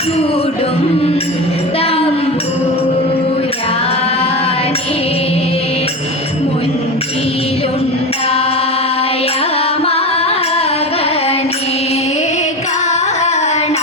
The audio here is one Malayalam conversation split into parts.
ചൂടും തമ്പൂരാനേ മുൻപിലുണ്ടായ മകനെ കാണാൻ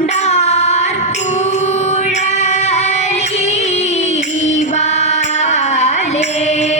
വണ്ടാർ ബാലേ.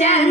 Yeah.